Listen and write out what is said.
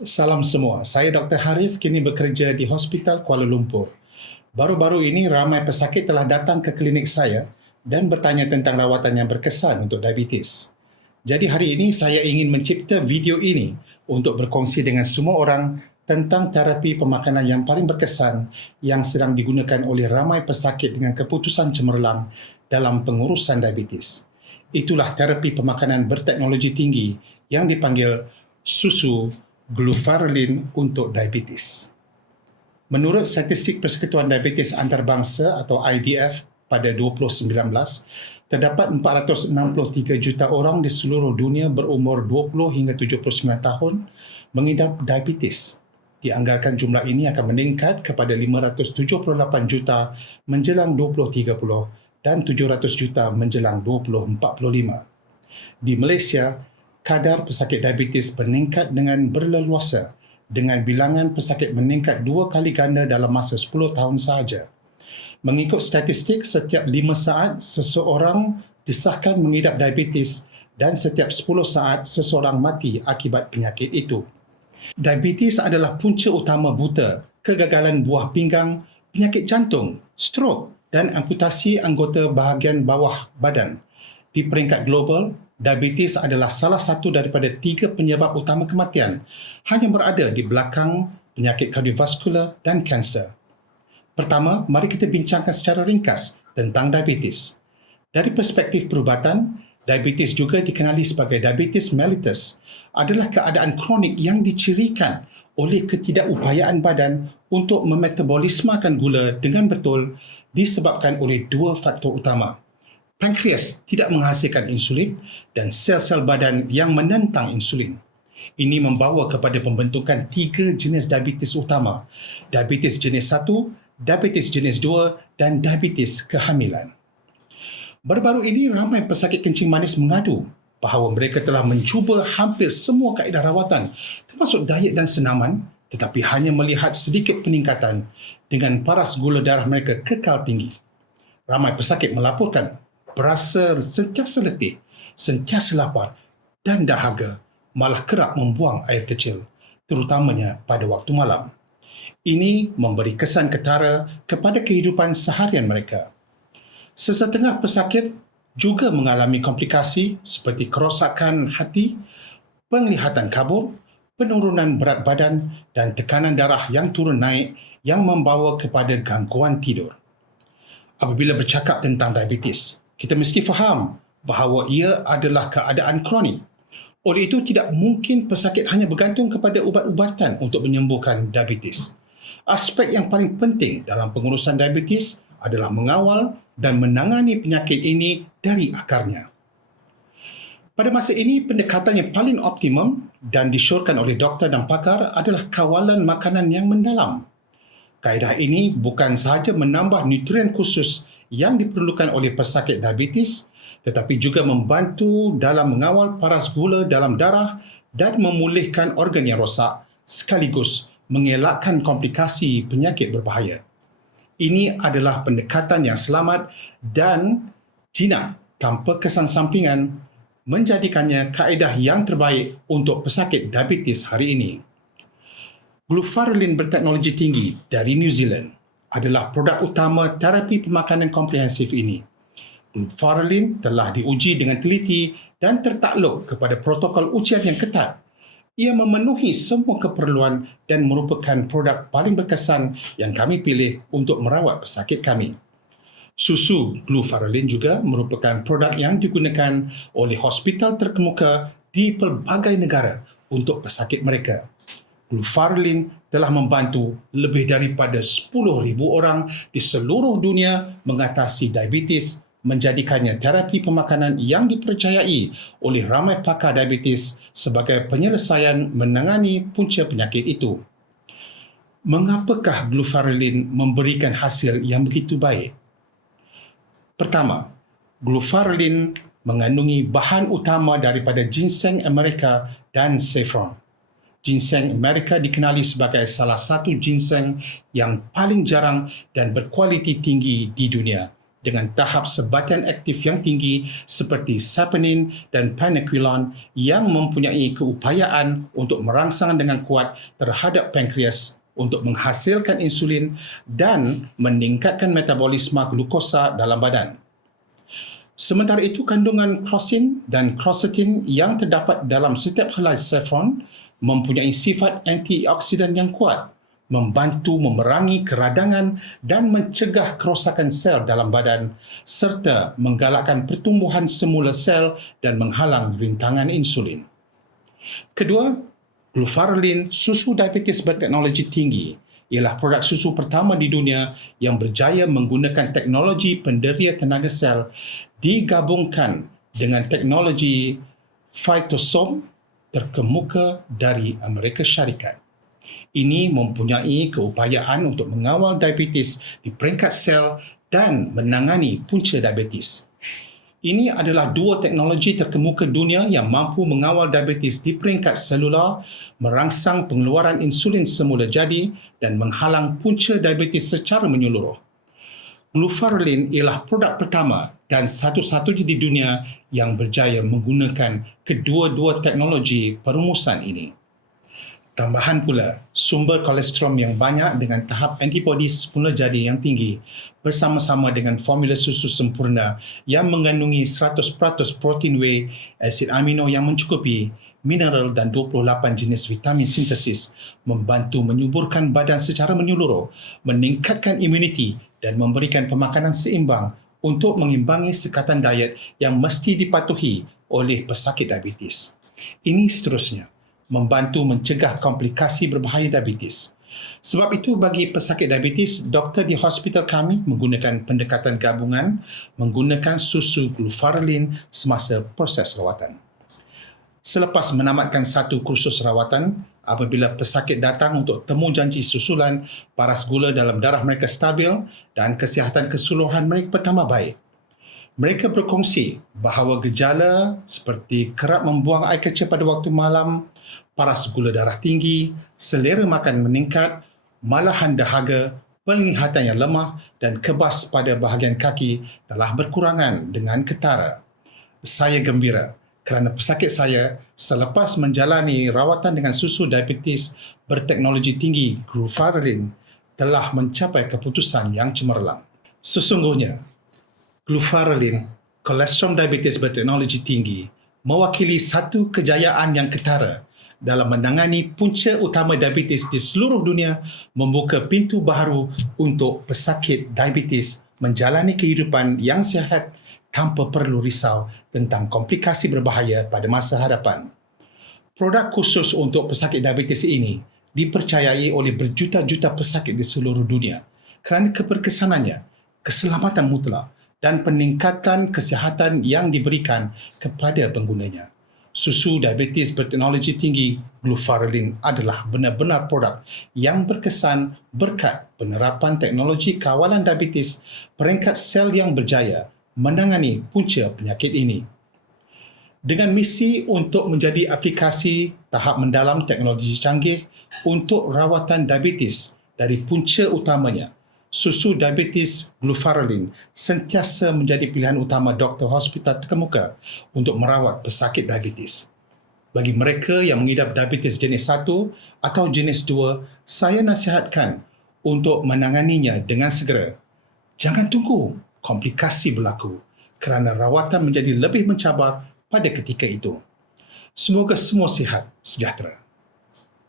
Salam semua, saya Dr. Harith kini bekerja di Hospital Kuala Lumpur. Baru-baru ini ramai pesakit telah datang ke klinik saya dan bertanya tentang rawatan yang berkesan untuk diabetes. Jadi hari ini saya ingin mencipta video ini untuk berkongsi dengan semua orang tentang terapi pemakanan yang paling berkesan yang sedang digunakan oleh ramai pesakit dengan keputusan cemerlang dalam pengurusan diabetes. Itulah terapi pemakanan berteknologi tinggi yang dipanggil susu glufarelin untuk diabetes. Menurut statistik Persekutuan Diabetes Antarabangsa atau IDF pada 2019, terdapat 463 juta orang di seluruh dunia berumur 20 hingga 79 tahun mengidap diabetes. Dianggarkan jumlah ini akan meningkat kepada 578 juta menjelang 2030 dan 700 juta menjelang 2045. Di Malaysia, kadar pesakit diabetes meningkat dengan berleluasa dengan bilangan pesakit meningkat 2 kali ganda dalam masa 10 tahun sahaja. Mengikut statistik, setiap 5 saat seseorang disahkan mengidap diabetes dan setiap 10 saat seseorang mati akibat penyakit itu. Diabetes adalah punca utama buta, kegagalan buah pinggang, penyakit jantung, strok dan amputasi anggota bahagian bawah badan. Di peringkat global, diabetes adalah salah satu daripada 3 penyebab utama kematian, hanya berada di belakang penyakit kardiovaskular dan kanser. Pertama, mari kita bincangkan secara ringkas tentang diabetes. Dari perspektif perubatan, diabetes juga dikenali sebagai diabetes mellitus, adalah keadaan kronik yang dicirikan oleh ketidakupayaan badan untuk memetabolismakan gula dengan betul disebabkan oleh 2 faktor utama. Pankreas tidak menghasilkan insulin dan sel-sel badan yang menentang insulin. Ini membawa kepada pembentukan 3 jenis diabetes utama, diabetes jenis 1, diabetes jenis 2 dan diabetes kehamilan. Baru-baru ini ramai pesakit kencing manis mengadu bahawa mereka telah mencuba hampir semua kaedah rawatan termasuk diet dan senaman tetapi hanya melihat sedikit peningkatan dengan paras gula darah mereka kekal tinggi. Ramai pesakit melaporkan berasa sentiasa letih, sentiasa lapar dan dahaga, malah kerap membuang air kecil, terutamanya pada waktu malam. Ini memberi kesan ketara kepada kehidupan seharian mereka. Sesetengah pesakit juga mengalami komplikasi seperti kerosakan hati, penglihatan kabur, penurunan berat badan dan tekanan darah yang turun naik yang membawa kepada gangguan tidur. Apabila bercakap tentang diabetes, kita mesti faham bahawa ia adalah keadaan kronik. Oleh itu, tidak mungkin pesakit hanya bergantung kepada ubat-ubatan untuk menyembuhkan diabetes. Aspek yang paling penting dalam pengurusan diabetes adalah mengawal dan menangani penyakit ini dari akarnya. Pada masa ini, pendekatan yang paling optimum dan disyorkan oleh doktor dan pakar adalah kawalan makanan yang mendalam. Kaedah ini bukan sahaja menambah nutrien khusus yang diperlukan oleh pesakit diabetes, tetapi juga membantu dalam mengawal paras gula dalam darah dan memulihkan organ yang rosak sekaligus mengelakkan komplikasi penyakit berbahaya. Ini adalah pendekatan yang selamat dan jinak tanpa kesan sampingan menjadikannya kaedah yang terbaik untuk pesakit diabetes hari ini. Glufarelin berteknologi tinggi dari New Zealand adalah produk utama terapi pemakanan komprehensif ini. Glufarelin telah diuji dengan teliti dan tertakluk kepada protokol ujian yang ketat. Ia memenuhi semua keperluan dan merupakan produk paling berkesan yang kami pilih untuk merawat pesakit kami. Susu glufarelin juga merupakan produk yang digunakan oleh hospital terkemuka di pelbagai negara untuk pesakit mereka. Glufarelin telah membantu lebih daripada 10,000 orang di seluruh dunia mengatasi diabetes, menjadikannya terapi pemakanan yang dipercayai oleh ramai pakar diabetes sebagai penyelesaian menangani punca penyakit itu. Mengapakah glufarelin memberikan hasil yang begitu baik? Pertama, glufarelin mengandungi bahan utama daripada ginseng Amerika dan saffron. Ginseng Amerika dikenali sebagai salah satu ginseng yang paling jarang dan berkualiti tinggi di dunia dengan tahap sebatian aktif yang tinggi seperti saponin dan pinaquilon yang mempunyai keupayaan untuk merangsang dengan kuat terhadap pankreas untuk menghasilkan insulin dan meningkatkan metabolisme glukosa dalam badan. Sementara itu, kandungan crocin dan quercetin yang terdapat dalam setiap helai saffron mempunyai sifat antioksidan yang kuat, membantu memerangi keradangan dan mencegah kerosakan sel dalam badan serta menggalakkan pertumbuhan semula sel dan menghalang rintangan insulin. Kedua, glufarelin, susu diabetes berteknologi tinggi, ialah produk susu pertama di dunia yang berjaya menggunakan teknologi penderia tenaga sel digabungkan dengan teknologi phytosome terkemuka dari Amerika Syarikat. Ini mempunyai keupayaan untuk mengawal diabetes di peringkat sel dan menangani punca diabetes. Ini adalah dua teknologi terkemuka dunia yang mampu mengawal diabetes di peringkat selular, merangsang pengeluaran insulin semula jadi dan menghalang punca diabetes secara menyeluruh. Glufarelin ialah produk pertama dan satu-satunya di dunia yang berjaya menggunakan kedua-dua teknologi perumusan ini. Tambahan pula, sumber kolesterol yang banyak dengan tahap antibodi semula jadi yang tinggi bersama-sama dengan formula susu sempurna yang mengandungi 100% protein whey, asid amino yang mencukupi, mineral dan 28 jenis vitamin sintesis membantu menyuburkan badan secara menyeluruh, meningkatkan imuniti dan memberikan pemakanan seimbang untuk mengimbangi sekatan diet yang mesti dipatuhi oleh pesakit diabetes. Ini seterusnya membantu mencegah komplikasi berbahaya diabetes. Sebab itu, bagi pesakit diabetes, doktor di hospital kami menggunakan pendekatan gabungan menggunakan susu glufarelin semasa proses rawatan. Selepas menamatkan satu kursus rawatan, apabila pesakit datang untuk temu janji susulan, paras gula dalam darah mereka stabil dan kesihatan keseluruhan mereka pertama baik. Mereka berkongsi bahawa gejala seperti kerap membuang air kecil pada waktu malam, paras gula darah tinggi, selera makan meningkat, malahan dahaga, penglihatan yang lemah dan kebas pada bahagian kaki telah berkurangan dengan ketara. Saya gembira kerana pesakit saya selepas menjalani rawatan dengan susu diabetes berteknologi tinggi glufarelin telah mencapai keputusan yang cemerlang. Sesungguhnya, glufarelin, kolesterol diabetes berteknologi tinggi, mewakili satu kejayaan yang ketara dalam menangani punca utama diabetes di seluruh dunia, membuka pintu baharu untuk pesakit diabetes menjalani kehidupan yang sihat tanpa perlu risau tentang komplikasi berbahaya pada masa hadapan. Produk khusus untuk pesakit diabetes ini dipercayai oleh berjuta-juta pesakit di seluruh dunia kerana keberkesanannya, keselamatan mutlak dan peningkatan kesihatan yang diberikan kepada penggunanya. Susu diabetes berteknologi tinggi glufarelin adalah benar-benar produk yang berkesan berkat penerapan teknologi kawalan diabetes peringkat sel yang berjaya menangani punca penyakit ini. Dengan misi untuk menjadi aplikasi tahap mendalam teknologi canggih untuk rawatan diabetes dari punca utamanya, susu diabetes glufarelin sentiasa menjadi pilihan utama doktor hospital terkemuka untuk merawat pesakit diabetes. Bagi mereka yang mengidap diabetes jenis 1 atau jenis 2, saya nasihatkan untuk menanganinya dengan segera. Jangan tunggu komplikasi berlaku kerana rawatan menjadi lebih mencabar pada ketika itu. Semoga semua sihat sejahtera.